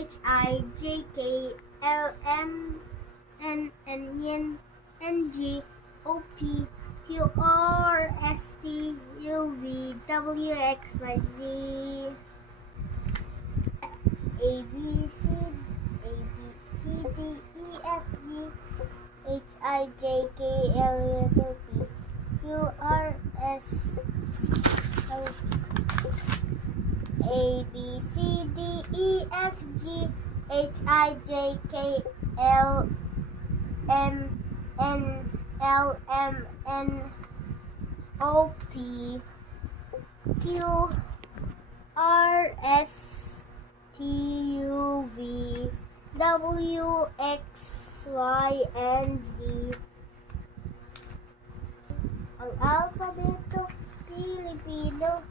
H I J K L M N N N G O P Q R S T U V W X Y Z A B C A B C D E F G H I J K L M N P Q R S A B C D E F G H I J K L M N L M N O P Q R S T U V W X Y and Z. Ang alfabeto Pilipino